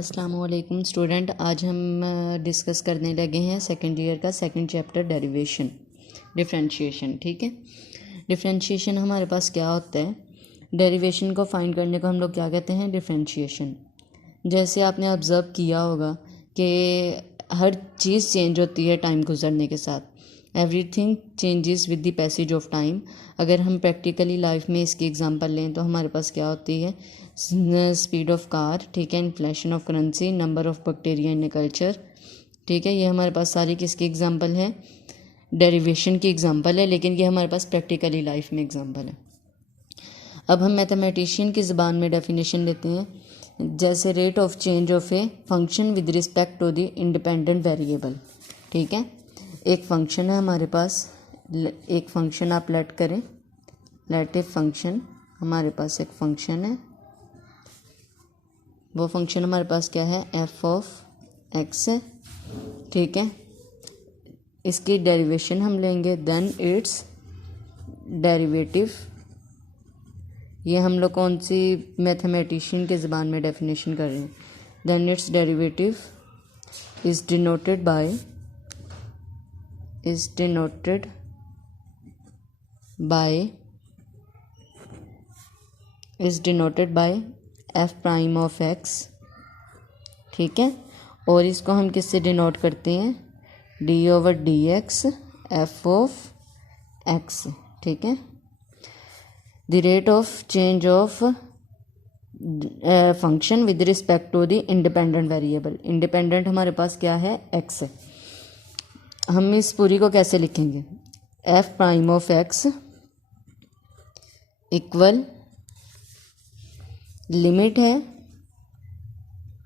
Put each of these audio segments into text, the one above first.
अस्सलाम वालेकुम स्टूडेंट। आज हम डिस्कस करने लगे हैं सेकेंड ईयर का सेकंड चैप्टर डेरिवेशन डिफरेंशिएशन। ठीक है, डिफरेंशिएशन हमारे पास क्या होता है, डेरिवेशन को फाइंड करने को हम लोग क्या कहते हैं, डिफरेंशिएशन। जैसे आपने ऑब्ज़र्व किया होगा कि हर चीज़ चेंज होती है टाइम गुजरने के साथ, everything changes with the passage of time. अगर हम प्रैक्टिकली लाइफ में इसकी एग्जांपल लें तो हमारे पास क्या होती है, स्पीड ऑफ कार, ठीक है, inflation of currency, number of bacteria in culture. ठीक है, ये हमारे पास सारी किसकी एग्जांपल है, डेरिवेशन की एग्जांपल है, लेकिन ये हमारे पास प्रैक्टिकली लाइफ में एग्जांपल है। अब हम मैथमेटिशियन की ज़बान में डेफिनेशन लेते हैं, जैसे rate of change of a function with respect to the independent variable. ठीक है, एक फंक्शन है हमारे पास, एक फंक्शन आप लेट करें, लेट ए फंक्शन, हमारे पास एक फंक्शन है, वो फंक्शन हमारे पास क्या है, एफ ऑफ एक्स है। ठीक है, इसकी डेरिवेशन हम लेंगे, देन इट्स डेरिवेटिव। ये हम लोग कौन सी मैथमेटिशियन के ज़बान में डेफिनेशन कर रहे हैं, then its derivative is denoted by F prime of X. ठीक है, और इसको हम किससे डिनोट करते हैं, D over D X F of X. ठीक है, the rate of change of function with respect to the independent variable. Independent हमारे पास क्या है, एक्स है। हम इस पूरी को कैसे लिखेंगे, F prime of X equal, limit है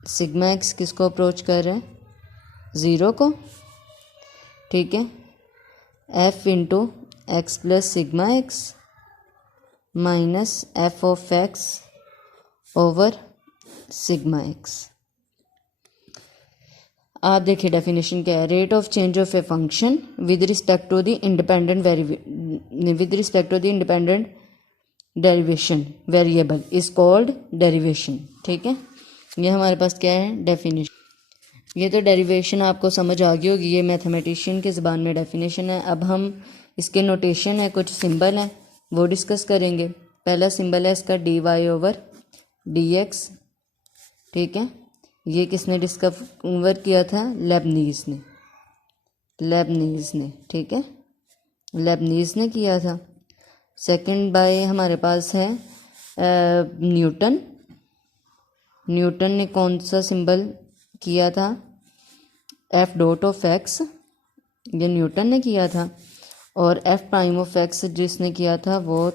सिग्मा एक्स किसको अप्रोच कर रहा है, ज़ीरो को। ठीक है, F into x plus sigma x minus F of X over sigma X. आप देखिए डेफिनेशन क्या है, rate of change of a function with respect to the independent derivation variable is called derivation. ठीक है, ये हमारे पास क्या है, डेफिनेशन। ये तो डेरिवेशन आपको समझ आ गई होगी, ये मैथमेटिशियन की ज़बान में डेफिनेशन है। अब हम इसके नोटेशन है, कुछ सिंबल हैं, वो डिस्कस करेंगे। पहला सिंबल है इसका D Y over D X. ठीक है, ये किसने डिस्कवर किया था, लेबनीज़ ने। ठीक है, लेबनीज़ ने किया था। सेकंड बाय हमारे पास है न्यूटन ने कौन सा सिंबल किया था, एफ डॉट ऑफ एक्स, ये न्यूटन ने किया था। और एफ प्राइम ऑफ एक्स जिसने किया था वो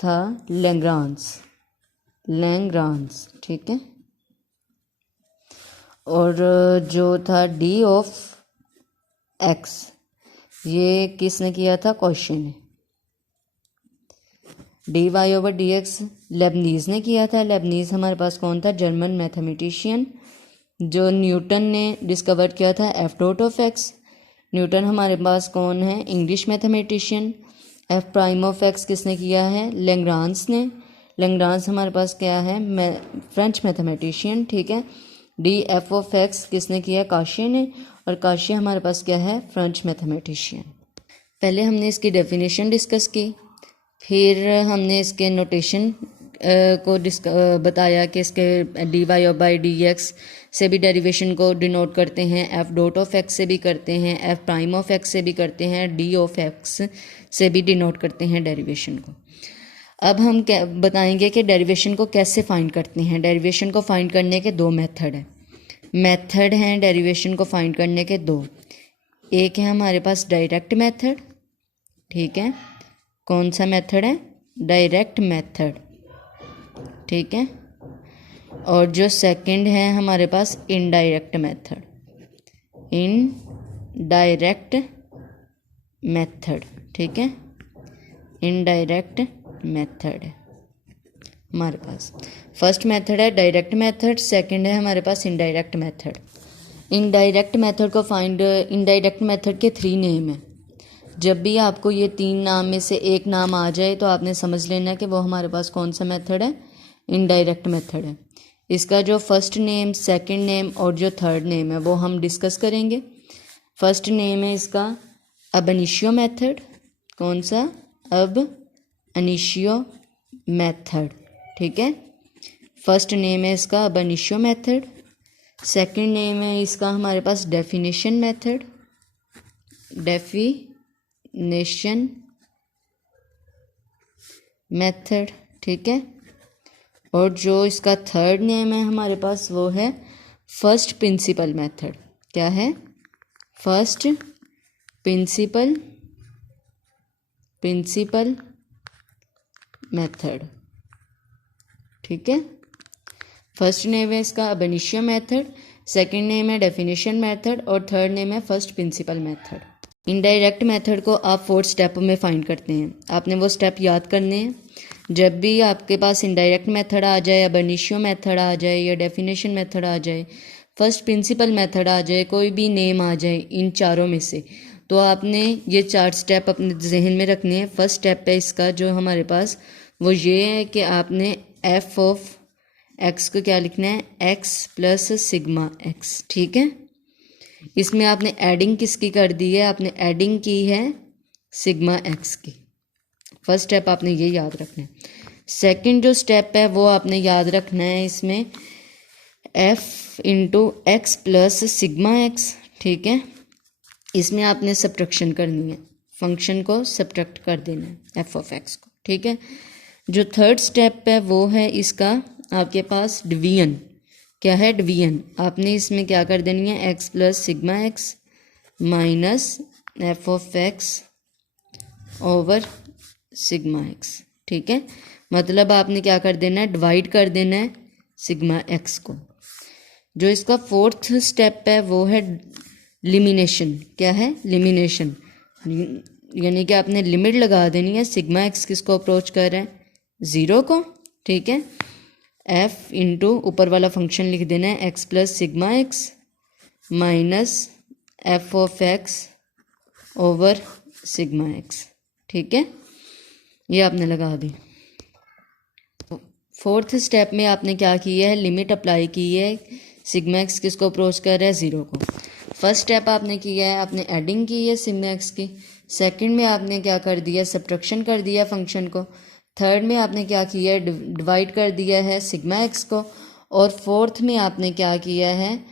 था लैग्रांज। ठीक है, और जो था डी ऑफ एक्स, ये किसने किया था, कॉशी ने। D Y over D x Leibniz ने किया था। लेबनीज़ हमारे पास कौन था, जर्मन मैथमेटिशियन। जो न्यूटन ने डिस्कवर किया था f dot of x. Newton हमारे पास कौन है, English mathematician. F prime of x किसने किया है, लैग्रांज ने। लैग्रांज हमारे पास क्या है, फ्रेंच मैथमेटिशियन। ठीक है, डी एफ ऑफ एक्स किसने किया, काशी ने। और काशी हमारे पास क्या है, फ्रेंच मैथमेटिशियन। पहले हमने इसकी डेफिनेशन डिस्कस की, फिर हमने इसके नोटेशन को बताया कि इसके d y by d x से भी डेरिवेशन को डिनोट करते हैं, एफ डॉट ऑफ एक्स से भी करते हैं, एफ प्राइम ऑफ एक्स से भी करते हैं, डी ऑफ एक्स से भी डिनोट करते हैं डेरिवेशन को। अब हम क्या बताएंगे कि डेरिवेशन को कैसे फाइंड करते हैं। डेरिवेशन को फाइंड करने के दो मेथड हैं डेरिवेशन को फाइंड करने के दो। एक है हमारे पास डायरेक्ट मेथड। ठीक है, कौन सा मेथड है, डायरेक्ट मेथड। ठीक है, और जो सेकंड है हमारे पास इनडायरेक्ट मेथड। ठीक है, इनडायरेक्ट मेथड है हमारे पास। फर्स्ट मेथड है डायरेक्ट मेथड, सेकंड है हमारे पास इनडायरेक्ट मेथड। इनडायरेक्ट मेथड के 3 नेम हैं। जब भी आपको ये 3 नाम में से एक नाम आ जाए तो आपने समझ लेना है कि वो हमारे पास कौन सा मेथड है, इनडायरेक्ट मेथड है। इसका जो फर्स्ट नेम, सेकंड नेम और जो थर्ड नेम है वो हम डिस्कस करेंगे। फर्स्ट नेम है इसका अब इनिशियो मेथड। कौन सा? अब इनिशियो मेथड। ठीक है, फर्स्ट नेम है इसका अब इनिशियो मेथड। सेकंड नेम है इसका हमारे पास डेफिनेशन मेथड, डेफिनेशन मेथड। ठीक है, और जो इसका थर्ड नेम है हमारे पास वो है फर्स्ट प्रिंसिपल मेथड। क्या है? First principle method. ठीक है, फर्स्ट नेम है इसका अब इनिशियो मेथड, सेकंड नेम है डेफिनेशन मेथड और थर्ड नेम है first principle method. Indirect method को आप फोर्थ स्टेप में फाइंड करते हैं। आपने वो स्टेप याद करने हैं। जब भी आपके पास इनडायरेक्ट मेथड आ जाए, अब इनिशियो मेथड आ जाए या डेफिनेशन मेथड आ जाए, फर्स्ट प्रिंसिपल मेथड आ जाए, कोई भी नेम आ जाए इन चारों में से, तो आपने ये 4 स्टेप अपने जहन में रखने हैं। फर्स्ट स्टेप है इसका जो हमारे पास वो ये है कि आपने एफ ऑफ एक्स को क्या लिखना है? X plus sigma x. ठीक है, इसमें आपने एडिंग किसकी कर दी है? आपने एडिंग की है सिग्मा एक्स की। फर्स्ट स्टेप आपने ये याद रखना है। सेकंड जो स्टेप है वो आपने याद रखना है, इसमें F into x plus sigma x. ठीक है, इसमें आपने सब्ट्रैक्शन करनी है, फंक्शन को सब्ट्रैक्ट कर देना है एफ ऑफ एक्स को। ठीक है, जो थर्ड स्टेप है वो है इसका आपके पास डिवीजन। क्या है? डिवीजन। आपने इसमें क्या कर देनी है? X plus sigma x minus F of X over sigma x. ठीक है, मतलब आपने क्या कर देना है? डिवाइड कर देना है सिग्मा एक्स को। जो इसका फोर्थ स्टेप है वो है लिमिनेशन। क्या है? लिमिनेशन, यानी कि आपने लिमिट लगा देनी है। सिग्मा एक्स किसको अप्रोच कर रहा है? 0 को। ठीक है, एफ इंटू ऊपर वाला फंक्शन लिख देना है x plus sigma x minus F of X over sigma x. ठीक है, ये आपने लगा दी। फोर्थ स्टेप में आपने क्या किया है? लिमिट अप्लाई की है। सिग्मा एक्स किसको अप्रोच कर रहा है? 0 को। फर्स्ट स्टेप आपने किया है, आपने एडिंग की है सिग्मा एक्स की। सेकंड में आपने क्या कर दिया? सब्ट्रैक्शन कर दिया फंक्शन को। थर्ड में आपने क्या किया है? डिवाइड कर दिया है सिग्मा एक्स को। और फोर्थ में आपने क्या किया है?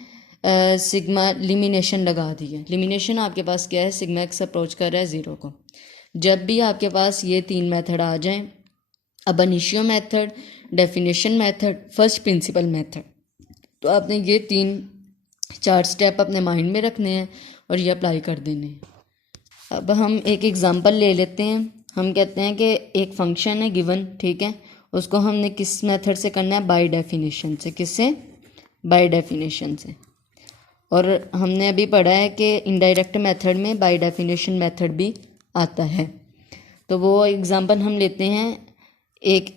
सिग्मा लिमिनेशन लगा दी है। लिमिनेशन आपके पास क्या है? सिग्मा एक्स अप्रोच कर रहा है 0 को। जब भी आपके पास ये 3 मेथड आ जाएं, अब initio method, definition method, first principle method, तो आपने ये 3-4 स्टेप अपने माइंड में रखने हैं और ये अप्लाई कर देने हैं। अब हम एक एग्जांपल ले लेते हैं। हम कहते हैं कि एक फंक्शन है गिवन। ठीक है, उसको हमने किस मेथड से करना है? बाय डेफिनेशन से। किससे? बाय डेफिनेशन से। और हमने अभी पढ़ा है कि इनडायरेक्ट मेथड में बाय डेफिनेशन मेथड भी आता है। तो वो एग्जांपल हम लेते हैं। एक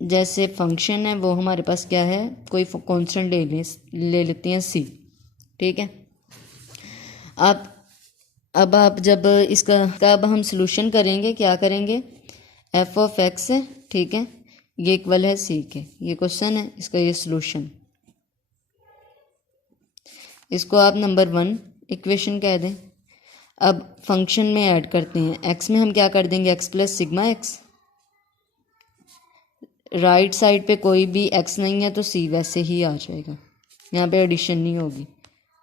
जैसे फंक्शन है वो हमारे पास क्या है? कोई कांस्टेंट ले लेते हैं सी। ठीक है, अब आप जब इसका अब हम सॉल्यूशन करेंगे, क्या करेंगे? एफ ऑफ एक्स है। ठीक है, ये इक्वल है सी के। ये क्वेश्चन है, इसका ये सॉल्यूशन। इसको आप नंबर 1 इक्वेशन कह दें। अब फंक्शन में ऐड करते हैं। एक्स में हम क्या कर देंगे? X plus sigma x. Right side पे कोई भी एक्स नहीं है तो सी वैसे ही आ जाएगा, यहाँ पे एडिशन नहीं होगी।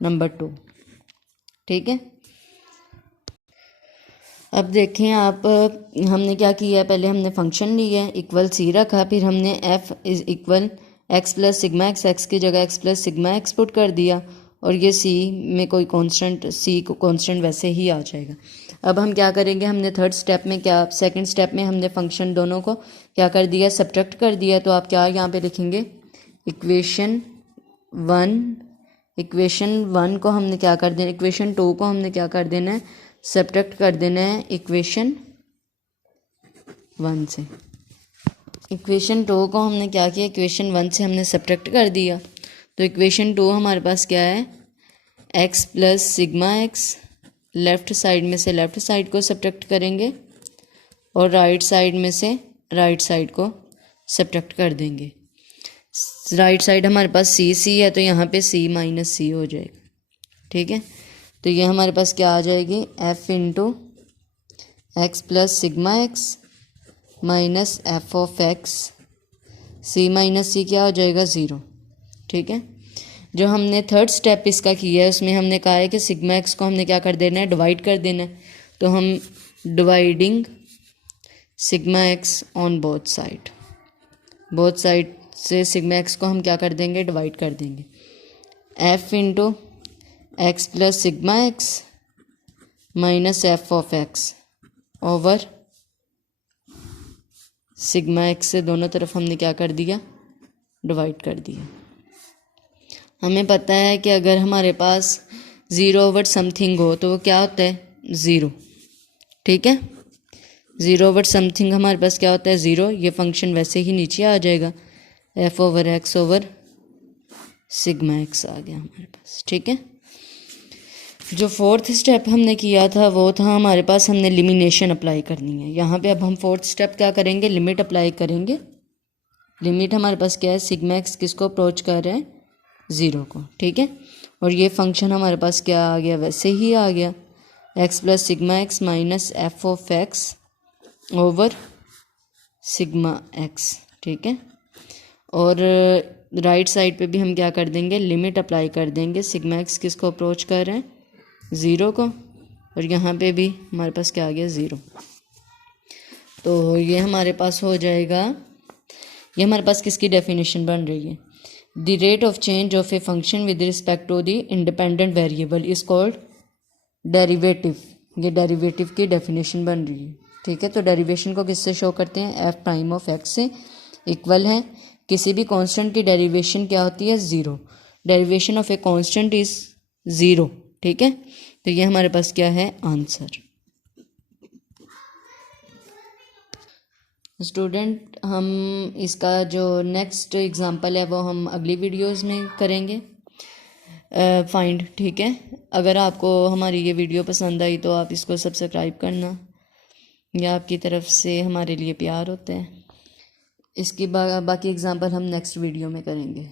नंबर 2। ठीक है, अब देखें आप, हमने क्या किया? पहले हमने फंक्शन लिया है, इक्वल सी रखा, फिर हमने F is equal x plus sigma x, x की जगह x plus sigma x put कर दिया और ये सी में कोई कांस्टेंट, सी को कांस्टेंट वैसे ही आ जाएगा। अब हम क्या करेंगे? हमने थर्ड स्टेप में क्या, सेकंड स्टेप में हमने फंक्शन दोनों को क्या कर दिया? सब्ट्रैक्ट कर दिया। तो आप क्या यहाँ पे लिखेंगे? इक्वेशन 1 को हमने क्या कर देना? इक्वेशन 2 को हमने क्या कर देना है? सब्ट्रैक्ट कर देना है इक्वेशन 1 से। इक्वेशन 2 को हमने क्या किया? इक्वेशन 1 से हमने सब्ट्रैक्ट कर दिया। तो इक्वेशन 2 हमारे पास क्या है? X plus sigma x. Left side में से लेफ़्ट साइड को सब्ट्रैक्ट करेंगे और राइट साइड में से राइट साइड को सब्ट्रैक्ट कर देंगे। राइट साइड हमारे पास सी सी है, तो यहाँ पे सी माइनस सी हो जाएगा, ठीक है। तो ये हमारे पास क्या आ जाएगी, f into x plus sigma x minus F of x, c minus c क्या हो जाएगा, ज़ीरो, ठीक है। जो हमने थर्ड स्टेप इसका किया है उसमें हमने कहा है कि सिग्मा एक्स को हमने क्या कर देना है, डिवाइड कर देना है। तो हम dividing sigma x on both side से सिग्मा एक्स को हम क्या कर देंगे, डिवाइड कर देंगे। F into x plus sigma x minus F of X over sigma x से दोनों तरफ हमने क्या कर दिया, डिवाइड कर दिया। हमें पता है कि अगर हमारे पास ज़ीरो ओवर समथिंग हो तो वो क्या होता है, ज़ीरो, ठीक है। ज़ीरो ओवर समथिंग हमारे पास क्या होता है, ज़ीरो। ये फंक्शन वैसे ही नीचे आ जाएगा, f over x over sigma x आ गया हमारे पास, ठीक है। जो फोर्थ स्टेप हमने किया था वो था हमारे पास, हमने लिमिनेशन अप्लाई करनी है। यहाँ पे अब हम फोर्थ स्टेप क्या करेंगे, लिमिट अप्लाई करेंगे। लिमिट हमारे पास क्या है, सिग्मा एक्स किसको अप्रोच कर रहे हैं, ज़ीरो को, ठीक है। और ये फंक्शन हमारे पास क्या आ गया, वैसे ही आ गया, x plus sigma x minus F of X over sigma x, ठीक है। और राइट साइड पे भी हम क्या कर देंगे, लिमिट अप्लाई कर देंगे। सिग्मा एक्स किसको अप्रोच कर रहे हैं, ज़ीरो को, और यहाँ पे भी हमारे पास क्या आ गया, ज़ीरो। तो ये हमारे पास हो जाएगा, ये हमारे पास किसकी डेफिनेशन बन रही है, the rate of change of a function with respect to the independent variable is called derivative. ये डेरिवेटिव की डेफिनेशन बन रही है, ठीक है। तो डेरिवेशन को किससे शो करते हैं, एफ प्राइम ऑफ एक्स से इक्वल है। किसी भी कांस्टेंट की डेरिवेशन क्या होती है, zero. Derivation of a constant is zero, ठीक है। तो ये हमारे पास क्या है, आंसर। स्टूडेंट, हम इसका जो नेक्स्ट एग्जांपल है वो हम अगली वीडियोस में करेंगे फाइंड, ठीक है। अगर आपको हमारी ये वीडियो पसंद आई तो आप इसको सब्सक्राइब करना, या आपकी तरफ से हमारे लिए प्यार होता है। इसकी बाकी एग्जांपल हम नेक्स्ट वीडियो में करेंगे।